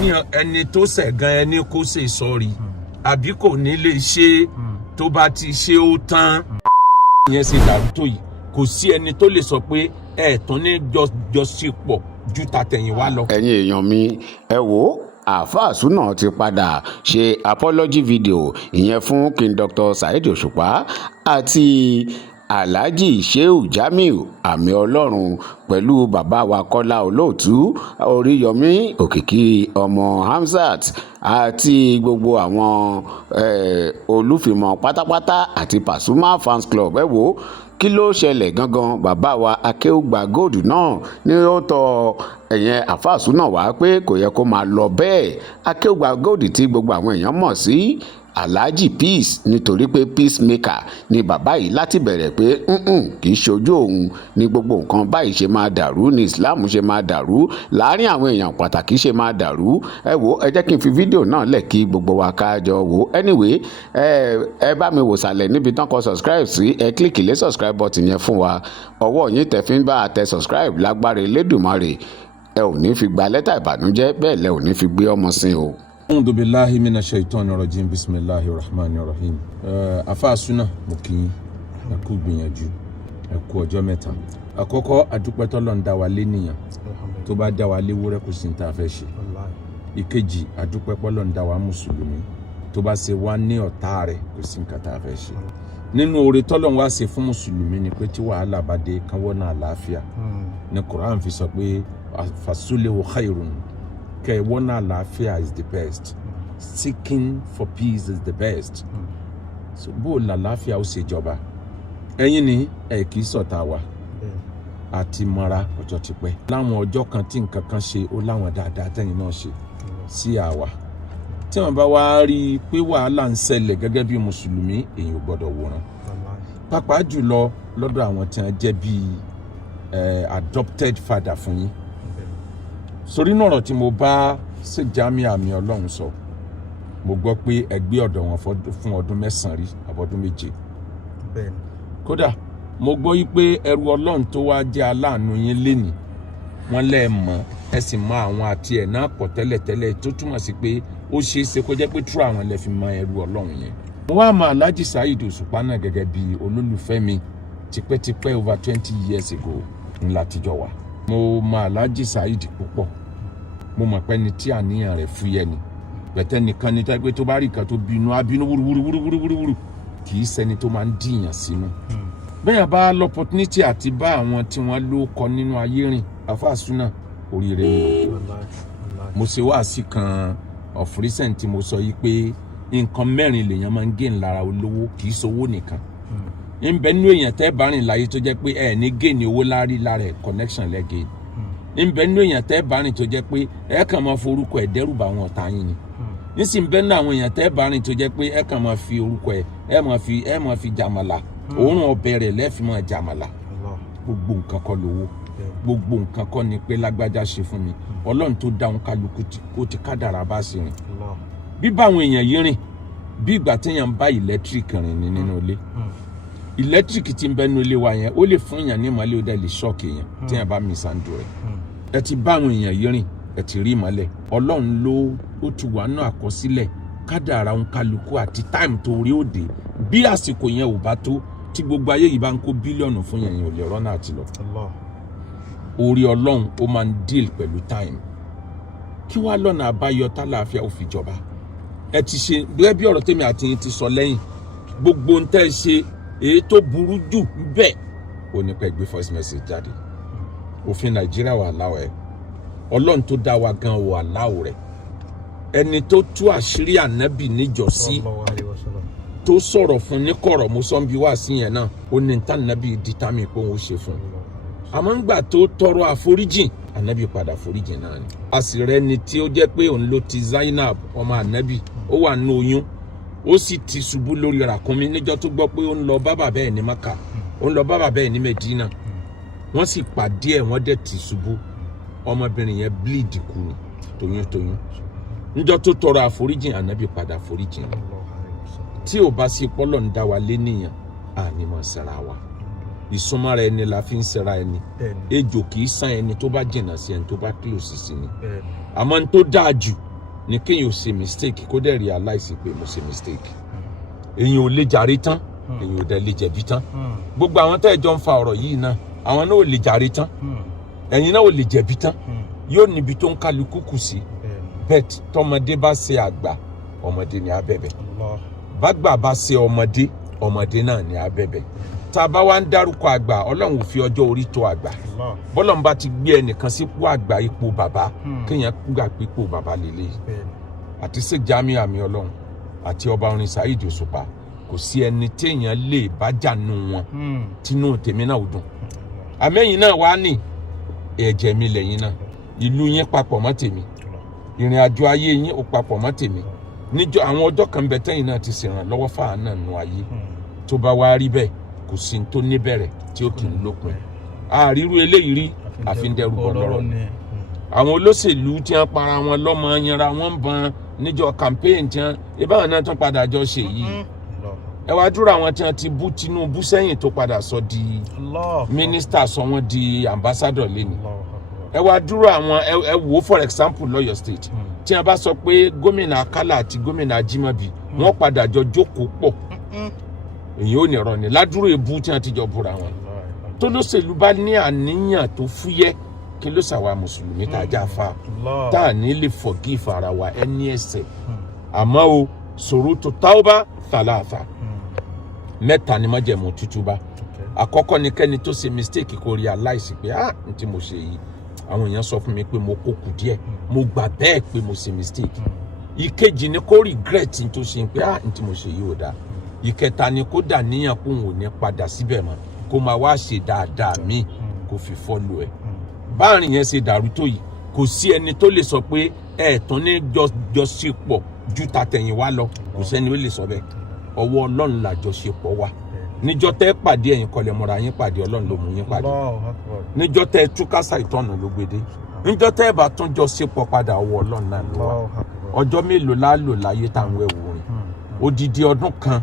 ní ẹni tó ṣẹ̀ gan ẹni kó ṣe sọ́ọ̀rì àbí kò ní lè ṣe tó bá ti ṣe ó tán ìyẹn ṣe dàrú tó yìí kò sí ẹni tó lè sọ pé ẹ̀ẹ̀tàn ní jọṣepọ̀ ju tàtẹ̀yìnwá lọ. ẹ̀yin èèyàn mi ẹ wò ó àáfàá Súnà ti padà ṣe apology video ìyẹn fún King Dr. Saheed Òṣùpá àti Alhaji Shehu Jamiu àmì Ọlọ́run pẹ̀lú bàbá wa Kọ́lá Olóòtú Oríyọmí Òkìkí ọmọ Hamzat àti gbogbo àwọn olùfìmọ̀ pátápátá àti Pasuma fans club ẹ wò kí ló ṣẹlẹ̀ gangan bàbá wa Akéwùgbà Gold náà ni ó tọ ẹ̀yẹn àáfàá Súnà wá pé kò yẹ kó máa lọ bẹ́ẹ̀ Akéwùgbà Gold tí gbogbo àwọn èèyàn mọ̀ sí Alhaji Peace nítorí pé peacemaker ni bàbá yìí láti bẹ̀rẹ̀ pé kì í ṣojú òun ní gbogbo nǹkan báyìí ṣe máa dàrú ní Islam ṣe máa dàrú láàrin àwọn èèyàn pàtàkì ṣe máa dàrú ẹ wò ẹ jẹ́ kí n fi fídíò náà lẹ̀ kí gbogbo wa ká jọ wò anyway ẹ bá mi wò sàlẹ̀ níbi tán kọ subscribe sí ẹ kílìkì lé subscribe button yẹn fún wa ọwọ́ yín tẹ̀ fi ń bá a tẹ subscribe lágbára Elédùmarè ẹ ò ní fi gba lẹ́tà ìbànújẹ́ bẹ́ẹ̀ lẹ ò ní fi gbé ọmọ sin o. A'udhu billahi minash shaitani rajim bismillahir rahmanir rahim. Àfáà Súnà mo kí yín ẹ kú gbìyànjú ẹ kú ọjọ́ mẹ́ta. Àkọ́kọ́ àdúpẹ́ t'Ọlọ́run dá wa lénìyàn tó bá dá wa léwúrẹ́ kò sí ní tá a fẹ́ ṣe. Ìkejì àdúpẹ́ p'Ọlọ́run dá wa mùsùlùmí tó bá ṣe wá ní ọ̀tá rẹ̀ kò sí nǹkan tá a fẹ́ ṣe. Nínú oore t'Ọlọ́run wá ṣe fún mùsùlùmí ni pé tí wàhálà bá dé kán wọ́nà àlàáfíà ní Quran fi sọ pé fasulihu khairun wọ́nà àlàáfíà is the best seeking for peace is the best so bó làlàáfíà ó ṣe jọba ẹ̀yin ni ẹ kì í ṣọ̀tá wa àti mọ́ra ọjọ́ ti pẹ́ láwọn ọjọ́ kan tí nǹkan kan ṣe ó láwọn dáadáa tẹ́yìn náà ṣe sí àwa tí wọ́n bá wá rí i pé wàhálà ń ṣẹlẹ̀ gẹ́gẹ́ bí mùsùlùmí èèyàn ò gbọ́dọ̀ wòran pàápàá jùlọ lọ́dọ̀ àwọn tí wọ́n jẹ́ bíi adopted father fún yín sórí nọ̀rọ̀ tí mo bá ṣe Jamiu àmì Ọlọ́run sọ mo gbọ́ pé ẹgbẹ́ ọ̀dọ̀ wọn fún ọdún 9 rí àbọ̀dún 7 kódà mo gbọ́ yí pé ẹrú Ọlọ́run tó wá jẹ́ aláàánú yín lénìí wọ́n lẹ́ẹ̀mọ́ ẹ sì mọ àwọn àti ẹ̀ náà pọ̀ tẹ́lẹ̀tẹ́lẹ̀ tó túmọ̀ sí pé ó ṣeé ṣe kó jẹ́ pé tú àwọn lẹ́ fi mọ ẹrú Ọlọ́run yẹn. mo wá mọ Alhaji Saheed Òṣùpá náà gẹ́gẹ́ bí olólùfẹ́ mi tipẹ́tipẹ́ over 20 years ago ńlá tíjọ wà. mo mọ Alhaji Saheed púpọ̀ mo mọ̀ pé ní tí àníyàn rẹ̀ fúyẹ́ ni bẹ̀tẹ̀ nìkan ní tẹ́gbẹ́ tó bá rí nǹkan tó bínú abínú wúrúwúrúwúrúwúrú kì í ṣẹni tó máa ń dìyàn sínú. bẹ́ẹ̀ bá l'opportunity àti bá àwọn tí wọ́n ló kọ nínú ayé rìn Àfáà Súnà oríire ni mo ṣe wáàsí kan of recent tí mo sọ yìí pé nǹkan 4 lèèyàn máa ń gé lára olówó kì í ṣowó nìkan ń bẹ nínú èèyàn tẹ́ bá rìn láyé tó jẹ́ pé ẹ̀ ní gé ní owó lárí lára ẹ̀ connection lẹ́gẹ̀ẹ́ ń bẹ nínú èèyàn tẹ́ bá rìn tó jẹ́ pé ẹ̀ kàn máa forúkọ ẹ̀ dẹ́rù bá àwọn ọ̀tá yín ni nísìnyí bẹ́ẹ̀ náà àwọn èèyàn tẹ́ bá rìn tó jẹ́ pé ẹ̀ kàn máa fi orúkọ ẹ̀ máa fi jàmàlà òórùn ọbẹ̀ rẹ̀ lẹ́ẹ̀fì máa jàmàlà gbogbo nǹkan kọ́ lówó gbogbo nǹkan kọ́ ni pé lágbájá ṣe fún mi Ọlọ́run tó dá wọn kálukú ó ti kádàrá bá sí rìn bí báwọn èèyàn yìí rìn bí ìgbà téèyàn bá electric rìn ní nínú ilé electric tí ń bẹ nínú ilé wa yẹn ó lè fún èèyàn ní ìmọ́lẹ̀ ó dẹ̀ lè ṣọ́ọ̀kì èèyàn téèyàn bá misando rẹ̀ ẹ ti báwọn èèyàn yìí rìn ẹ ti rí ìmọ́lẹ̀ Ọlọ́run ó ti wà nínú àkọsílẹ̀ kádàrá wọn kálukú àti táìmù tó rí òde bí àsìkò yẹn ò bá tó tí gbogbo ayé yìí bá ń kó bílíọ̀nù fún yẹn ò lè rọ́nà àti lọ. Orí Ọlọ́run ó máa ń deal pẹ̀lú time kí wàá lọ́nà àbáyọ tálàáfíà ó fi jọba ẹ ti ṣe gẹ́gẹ́ bí ọ̀rọ̀ tèmi àti yín ti sọ lẹ́yìn gbogbo ń tẹ́ ṣe èyí tó burú jù bẹ́ẹ̀ ò ní pẹ́ gbé voice message jáde òfin Nàìjíríà wà láwọ̀ ẹ̀ Ọlọ́run tó dá wa gan wà láwọ̀ rẹ̀ ẹni tó tú àṣírí ànábì níjọ́sí tó sọ̀rọ̀ fún ní kọ̀rọ̀ mo sọ ń bi wá sí yẹn náà ó ní níta ànábì dìtámì pé òun ó ṣe fún un àmọ́ ńgbà tó tọrọ àforíjìn ànábì padà àforíjìn náà ni a sì rẹni tí ó jẹ́ pé òun ló ti Zainab ọmọ ànábì ó wà nínú oyún ó sì ti ṣubú lórí ràkúnmí níjọ́ tó gbọ́ pé ó ń lọ bá bàbá ẹ̀ ní Maka ó ń lọ bá bàbá ẹ̀ ní Medina wọ́n sì pàdé ẹ̀ wọ́n dẹ̀ ti ṣubú ọmọbìnrin yẹn bleed kú ni toyúntoyún níjọ́ tó tọrọ àforíjìn ànábì padà àforíjìn tí ò bá sí pọ́lọ̀ ń dá wa lé nìyàn àní mọ̀ sẹ́ra wa ìsúnmọ́ra ẹni la fi ń sẹ́ra ẹni ejò kì í sán ẹni tó bá jìnnà sí ẹni tó bá close sí ni àmọ́ ní tó dáa jù ní kéèyàn ò ṣe mistake kó dẹ̀ realize pé mo ṣe mistake èyàn ò lè jàre tán èyàn ò dẹ̀ lè jẹ̀bi tán gbogbo àwọn tẹ́ ẹ jọ ń fa ọ̀rọ̀ yìí náà àwọn náà ò lè jàre tán ẹ̀yin náà ò lè jẹ̀bi tán yóò níbi tó ń kálukú kù sí bẹ́ẹ̀ tọmọdé bá ṣe àgbà ọmọdé ni abẹ́bẹ̀ bágbà bá ṣe ọmọdé ọmọdé náà ni abẹ́bẹ̀ tá a bá wá ń dárúkọ àgbà ọlọ́run ò fi ọjọ́ orí tó àgbà bọ́lọ́run bá ti gbé ẹnìkan sípò àgbà ipò bàbá kéèyàn gbà pé ipò bàbá lélẹ̀ àti Sheikh Jamiu àmì ọlọ́run àti ọba orin Saheed Òṣùpá kò sí ẹni téèyàn lè bá jànú wọn tínú tèmi náà ò dùn àmẹ́yìn náà wá ní ẹ̀jẹ̀ mi lẹ́yìn náà ìlú yín papọ̀ mọ́ tèmi ìrìn àjò ayé yín ò papọ̀ mọ́ tèmi níjọ́ àwọn ọjọ́ kan bẹ tẹ́yìn náà ti ṣèrànlọ́wọ́ fáà náà nù ayé tó bá wá rí bẹ́ẹ̀ kò sí tó níbẹ̀rẹ̀ tí ó kì í lópin àríru eléyìí rí àfindẹ́rù bọ̀ lọ́rọ̀ ni àwọn olóṣèlú tí wọ́n para wọn lọ́mọ yanra wọ́n bọn níjọ́ campaign tí wọ́n ìbáwọn náà tún padà jọ ṣe yìí ẹ wá dúró àwọn tí wọ́n ti bú Tinubu sẹ́yìn tó padà sọ di mínísítà sọ wọ́n di ambassador lẹ́nu ẹ wá dúró àwọn ẹ wò for example lọ́yọ̀ state tí wọ́n bá sọ pé gómìnà Akálà àti gómìnà Ajímọ̀bí wọ́n padà jọ jókòó pọ̀ èyí ò ní ọ̀rọ̀ ni ládùúrò ebú tí wọ́n ti jọ búra wọn tó lóṣèlú bá ní àníyàn tó fúyẹ́ kí ló ṣàwa mùsùlùmí tá a já fa tá a ní lè forgive ara wa ẹni ẹ̀ṣẹ̀ àmọ́ o ṣurutu tauba thalatha mẹ́ta ni májẹ̀mú tútúbá àkọ́kọ́ ni kẹ́ni tó ṣe mistake kó realize pé n tí mo ṣe yìí àwọn èèyàn sọ fún mi pé mo kó kù díẹ̀ mo gbà bẹ́ẹ̀ pé mo ṣe mistake ìkejì ni kó regret n tó ṣe pé n tí mo ṣe yìí ò dáa ìkẹta ni kó dà níyàn kó òun ò ní padà síbẹ̀ mọ́ kó máa wá ṣe dáadáa míì kó fi follow ẹ̀ báàrin yẹn ṣe dàrú tó yìí kò sí ẹni tó lè sọ pé ẹ̀ẹ̀tàn ní jọṣepọ̀ ju tàtẹ̀yìnwá lọ kò sẹ́ni ó lè sọ bẹ́ẹ̀ ọwọ́ Ọlọ́run làjọṣepọ̀ wà níjọ́ tẹ́ pàdé ẹ̀yin kọlẹ̀ mọ́ra yín pàdé Ọlọ́run ló mú yín pàdé níjọ́ tẹ́ túkásá ìtọ́nà ló gbédé níjọ́ tẹ́ bá tún jọ ṣepọ̀ padà ọwọ́ Ọlọ́run náà ló wà ọjọ́ mélòó la lò láyé táwọn ẹ̀wù rìn odidi ọdún kan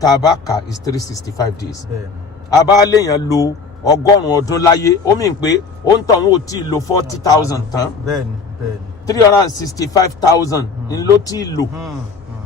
tá a bá kà is 365 days a bá léèyàn lo 100 ọdún láyé ó mì pé ó ń tàn wọ́n ò tí ì lo 40,000 tán 365,000 ń ló tí ì lò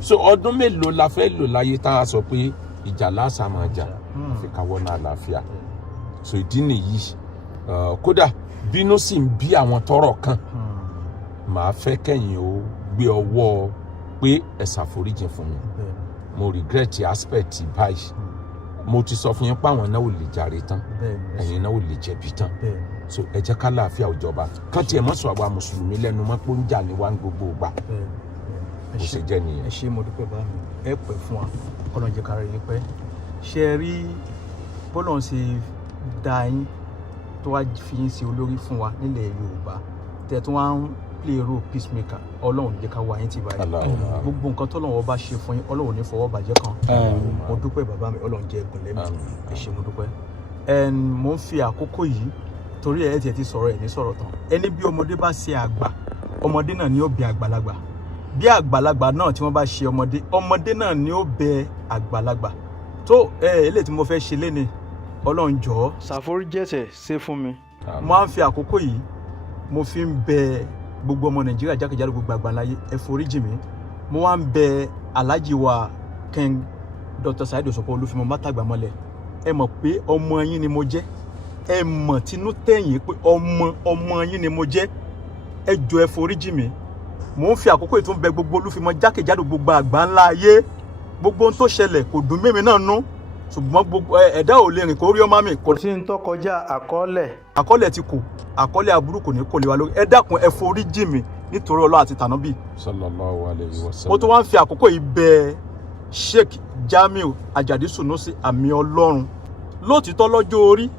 so ọdún mélòó la fẹ́ lò láyé tá a sọ pé ìjà lásà máa jà fi káwọ́ náà àlàáfíà so ìdí nìyí kódà bínú sì ń bí àwọn tọ́rọ̀ kan màá fẹ́ kẹ́yìn ó gbé ọwọ́ pé ẹ ṣàforíjì fún mi mo regret aspect báyìí mo ti sọ fún yín pé àwọn náà ò lè jàre tán ẹ̀yin náà ò lè jẹ̀bi tán so ẹ jẹ́ ká láàfíà òjọba kán tiẹ̀ mọ́ sọ àwa mùsùlùmí lẹ́nu mọ́ pé ó ń jà ní wá ń gbogbo ìgbà bó ṣe jẹ́ nìyẹn. ẹ ṣé mo dúpẹ́ bá mi ẹ pẹ́ fún wa Ọlọ́run jẹ́ ká rí yín pẹ́ ṣe é rí bọ́lọ̀ ṣe dá yín tó wá fi yín sí olórí fún wa nílẹ̀ Yorùbá tẹ̀ tó wá ń play role peacemaker Ọlọ́run jẹ́ ká wá yín ti báyìí gbogbo nǹkan tọ́lọ́run bá ṣe fún yín Ọlọ́run ní fọwọ́ bàjẹ́ kan mo dúpẹ́ bàbá mi Ọlọ́run jẹ́ ẹ̀gùn lẹ́mí ẹ ṣé mo dúpẹ́ mo ń fi àkókò yìí torí ẹ̀ tiẹ̀ ti sọ̀rọ̀ ẹ̀ ní sọ̀rọ̀ tán ẹni bí ọmọdé bá ṣe àgbà ọmọdé náà ni ó bí àgbàlagbà bí àgbàlagbà náà tí wọ́n bá ṣe ọmọdé náà ni ó bẹ àgbàlagbà tó eléyìí tí mo fẹ́ ṣe léni Ọlọ́run jọ̀ọ́ ṣàforíjì ẹ̀ṣẹ̀ ṣe fún mi mo á ń fi àkókò yìí mo fi ń bẹ gbogbo ọmọ Nàìjíríà jákèjádò gbogbo àgbáláyé ẹ foríjì mi mo wá ń bẹ Alhaji wa King Dr. Saheed Òṣùpá Olúfimọ Mátàgbà mọ́lẹ̀ ẹ mọ̀ pé ọmọ yín ni mo jẹ́ ẹ mọ̀ tinú tẹ̀yìn pé ọmọ yín ni mo jẹ́ ẹ jọ̀ọ́ ẹ foríjì mi mo ń fi àkókò yìí tún bẹ gbogbo Olúfimọ jákèjádò gbogbo àgbáńlá ayé gbogbo ohun tó ṣẹlẹ̀ kò dùn mí náà nú ṣùgbọ́n gbogbo ẹ̀dá ò lè rìn kó rí ọmọ mi kò sí ní tó kọjá àkọọ́lẹ̀ ti kù àkọọ́lẹ̀ aburú kò ní kò lè wa lórí ẹ dákun ẹ foríjì mi nítorí Ọlọ́run àti tànábì sallallahu alayhi wa sallam mo tún wá ń fi àkókò yìí bẹ Sheikh Jamiu Ajadi Sunusi àmì Ọlọ́run lóòtítọ́ lọ́jọ́ orí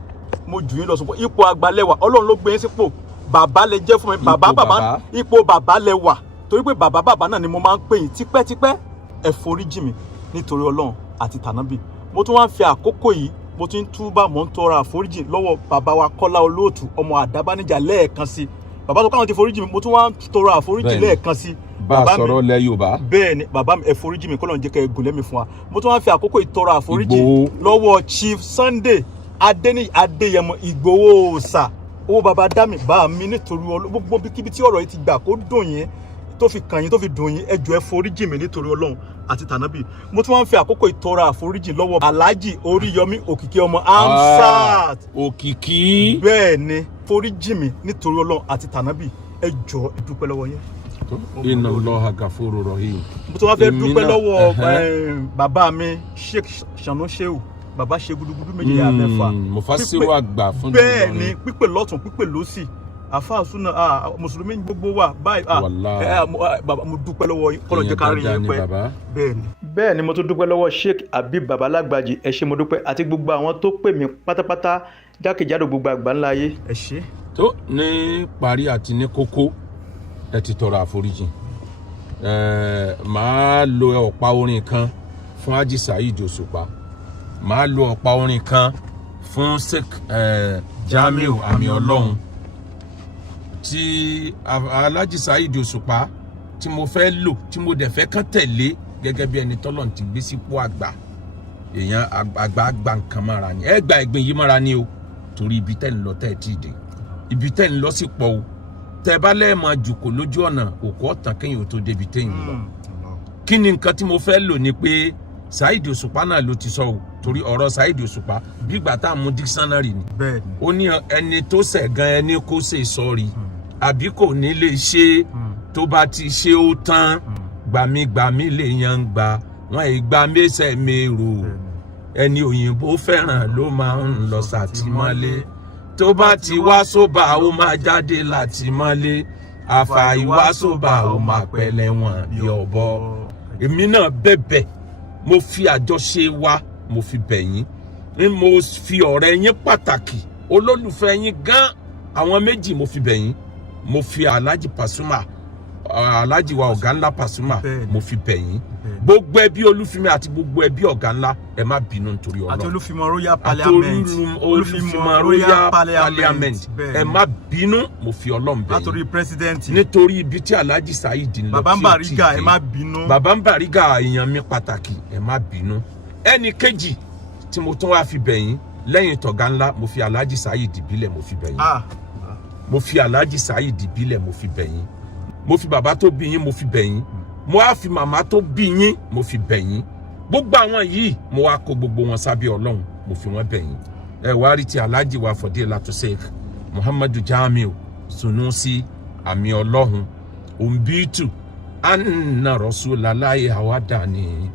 mo jù yín lọ sọ pé ipò àgbàlẹ́wà Ọlọ́run ló gbé yín sípò bàbá lè jẹ́ fún mi bàbá ipò bàbá lẹ wà torí pé bàbá náà ni mo máa ń pè yín tipẹ́tipẹ́ ẹ foríjì mi nítorí Ọlọ́run àti tànábì mo tún wá ń fi àkókò yìí mo tún túbà mo ń tọrọ àforíjì lọ́wọ́ bàbá wa Kọ́lá Olóòtú ọmọ Àdábánijà lẹ́ẹ̀kan sí bàbá tó káwọn ti foríjì mi mo tún wá ń tọrọ àforíjì lẹ́ẹ̀kan sí bá a sọ̀rọ̀ lẹ Yorùbá bẹ́ẹ̀ ni bàbá mi ẹ foríjì mi kọ́lọ́run jẹ́ kẹ́ ẹ gùn lẹ́mìí fún wa mo tún wá ń fi àkókò yìí tọrọ àforíjì lọ́wọ́ Chief Sunday Adéyẹmọ Ìgbòho Òòṣà owó bàbá dá mi bá mi nítorí gbogbo kíbi tí ọ̀rọ̀ yìí ti gbà kó dùn yín tó fi kàn yín tó fi dùn yín ẹ jọ̀ọ́ ẹ foríjì mi nítorí Ọlọ́run àti tànábì. Mo tún wá ń fi àkókò ìtọrọ àforíjì lọ́wọ́ Alhaji Oríyọmí Òkìkí ọmọ Hamzat. Òkìkí. Bẹ́ẹ̀ ni foríjì mi nítorí Ọlọ́run àti tànábì ẹ jọ̀ọ́ ẹ dúpẹ́ lọ́wọ́ yín. Inna Allaha Ghafurur Rahim. Mo tún wá fẹ́ dúpẹ́ lọ́wọ́ bàbá mi Sheikh Sanu Shehu bàbá ṣe gudugudu méje ya mẹ́fà. Mufassiru àgbà fún mi. Bẹ́ẹ̀ ni pípè lọ́tún pípè lósì àfáà súnà mùsùlùmí gbogbo wa báyìí mo dúpẹ́ lọ́wọ́ kọ́lọ̀ jẹ́ kárí yín pẹ́. Bẹ́ẹ̀ ni mo tún dúpẹ́ lọ́wọ́ Sheikh Habib Babalagbaji ẹ ṣé mo dúpẹ́ àti gbogbo àwọn tó pè mí pátápátá jákèjádò gbogbo àgbáńlá ayé ẹ ṣé. Tó ní parí àti ní kókó ẹ ti tọrọ àforíjì. Màá lo ọ̀pá orin kan fún Haji Saheed Òṣùpá. Màá lo ọ̀pá orin kan fún Sheikh Jamiu Àmì Ọlọ́run tí Alhaji Saheed Òṣùpá tí mo fẹ́ lò tí mo dẹ̀ fẹ́ kán tẹ̀lé gẹ́gẹ́ bí ẹni tọ́lọ́run ti gbé sípò àgbà èèyàn àgbà nǹkan mára ni ẹ gba ẹ̀gbin yìí mára ni o torí ibi tẹ́ ń lọ tẹ́ ẹ tí ì dé ibi tẹ́ ń lọ sí pọ̀ o tẹ́ bá lẹ́ẹ̀mọ jùkò lójú ọ̀nà òkú ọ̀tàn kéyìn ò tó débi tẹ́yìn lọ kí ni nǹkan tí mo fẹ́ lò ni pé Saheed Òṣùpá náà ló ti sọ o torí ọ̀rọ̀ Saheed Òṣùpá bí ìgbà tá à mú dictionary ni ó ní ẹni tó ṣẹ̀ gan ẹni kó ṣe sọ́ọ̀rì àbí kò ní lè ṣe tó bá ti ṣe ó tán gbàmígbàmí lè yan gbà wọn ìgbà mẹ́sẹ̀ mẹ́rò ẹni òyìnbó fẹ́ràn ló máa ń lọ sàtìmọ́lé tó bá ti wá sóbà ó máa jáde látìmọ́lé àfàìwá sóbà ó máa pẹ̀lẹ́ wọn bí ọ̀bọ. èmi náà bẹ̀bẹ̀ mo fi àjọṣe wa mo fi bẹ̀ yín mo fi ọ̀rẹ́ yín pàtàkì olólùfẹ́ yín gan àwọn méjì mo fi bẹ̀ yín mo fi Alhaji Pasuma Alhaji wa ọ̀gá ńlá Pasuma mo fi bẹ̀ yín gbogbo ẹbí Olúfìmí àti gbogbo ẹbí ọ̀gá ńlá ẹ má bínú nítorí Ọlọ́run àti Olúfìmí Royal Parliament Olúfìmí Royal Parliament ẹ má bínú mo fi Ọlọ́run bẹ̀ yín nítorí president nítorí ibi tí Alhaji Saheed ń lọ Baba Bariga ẹ má bínú Baba Bariga èèyàn mi pàtàkì ẹ má bínú ẹnì kejì tí mo tún wá fi bẹ̀ yín lẹ́yìn tọ̀gá ńlá mo fi Alhaji Saheed Ìbílẹ̀ mo fi bẹ̀ yín mo fi Alhaji Saheed Ìbílẹ̀ mo fi bẹ̀ yín mo fi bàbá tó bí yín mo fi bẹ̀ yín mo wá fi màmá tó bí yín mo fi bẹ̀ yín gbogbo àwọn yìí mo wá kó gbogbo wọn sábẹ́ Ọlọ́run mo fi wọn bẹ̀ yín ẹ wá rí ti Alhaji wa Fadilatu Sheikh Muhammadu Jamiu Sunusi Àmì Ọlọ́run umbitu anna Rasulallahi awadani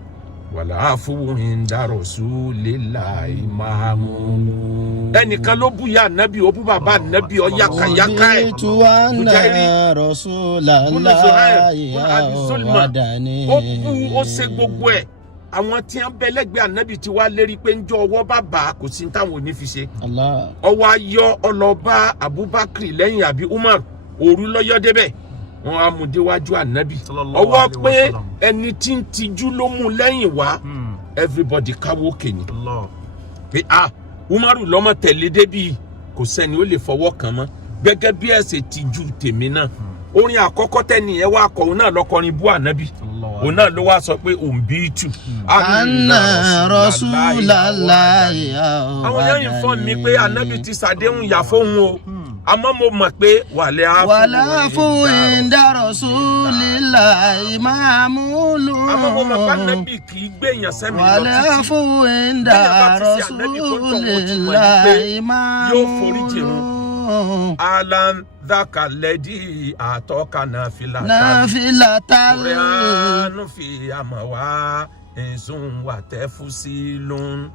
wàlá fún ìdárọ̀sù lélà ìmáàmù. ẹnìkan ló bú ya ànábì ó bú bàbá ànábì ọ yàkàyàkà ẹ̀. anna Rasulallahi awadani. ó bú ó ṣe gbogbo ẹ̀ àwọn tí wọ́n bẹ lẹ́gbẹ̀ẹ́ ànábì tí wàá lérí pé ń jọ ọwọ́ bàbá kò sí táwọn ò ní fi ṣe. ọwọ́ ayọ̀ ọlọ́ba Abubakar lẹ́yìn àbí Umar òru lọ́yọ́ débẹ̀ wọn á mú déwájú ànábì ọwọ́ pé ẹni tí ń tijú ló mú lẹ́yìn wá everybody káwó kènyìn pé Umaru lọ́mọ tẹ̀lé débi kò sẹ́ni ó lè fọwọ́ kàn mọ́ gẹ́gẹ́ bí ẹ̀sẹ̀ tijú tèmi náà orin àkọ́kọ́ tẹ́ni ẹ̀ wá kọ òun náà lọ́kọrin bú ànábì òun náà ló wá sọ pé umbitu anna Rasulallahi àwọn yẹn yìí fọ́n mi pé ànábì ti ṣàdéhùn yà fóun o àmọ́ mo mọ̀ pé wàlẹ́ fún inda Rasulillahi ma'mulu. àmọ́ mo mọ̀ pé ànábì kì í gbé èèyàn sẹ́mi lọ títí. wàlẹ́ fún inda Rasulillahi ma'mulu. yóò foríjì run. alan dhaka lẹ́dí àtọ́ka nàfìlàtà. kùrẹ́ánù fi àmọ̀ wá ẹ̀sùn wà tẹ́ fún sí lóun.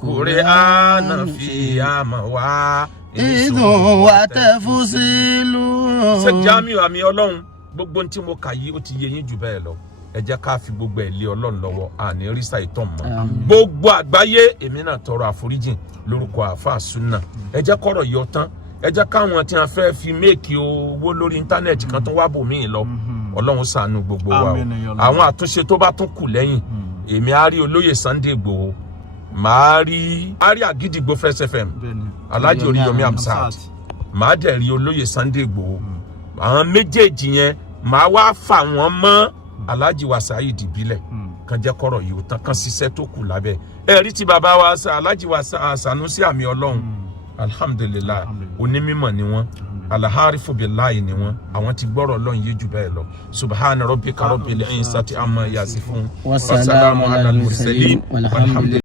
kùrẹ́ánù fi àmọ̀ wá ìdùn wà tẹ́ fún sí lóun. Sheikh Jamiu Àmì Ọlọ́run gbogbo tí mo kà yìí ó ti yé yín jù bẹ́ẹ̀ lọ ẹ jẹ́ ká fi gbogbo ẹ̀ lé Ọlọ́run lọ́wọ́ àní rísà ìtàn mọ́ gbogbo àgbáyé èmi náà tọrọ àforíjìn lórúkọ àáfàá súnà ẹ jẹ́ kọ́rọ̀ yọ tán ẹ jẹ́ káwọn tí a fẹ́ fi méèkì owó lórí íńtánẹ́ẹ̀tì kan tó wá bò míì lọ Ọlọ́run ṣàánú gbogbo wa o àwọn àtúnṣe tó bá tún kù lẹ́yìn èmi á rí olóyè Sunday Igboho màá rí Àgídìgbò Fresh FM Alhaji Oríyọmí Hamzat màá dẹ̀ rí olóyè Sunday Igboho àwọn méjèèjì yẹn màá wá fà wọ́n mọ́ Alhaji wa Saheed Ìbílẹ̀ kan jẹ́ kọ́rọ̀ yìí ó tán kan ṣiṣẹ́ tó kù lábẹ́ ẹ̀rí tí bàbá wa Alhaji wa Sanusi Àmì Ọlọ́run alhamdulillah onímọ̀ ni wọ́n alaharifu billahi ni wọn àwọn ti gbọ́rọ̀ Ọlọ́run yé jù bẹ́ẹ̀ lọ subhana rabbika rabbil izzati amma yasifun wa salamun alal mursalin walhamdulillah.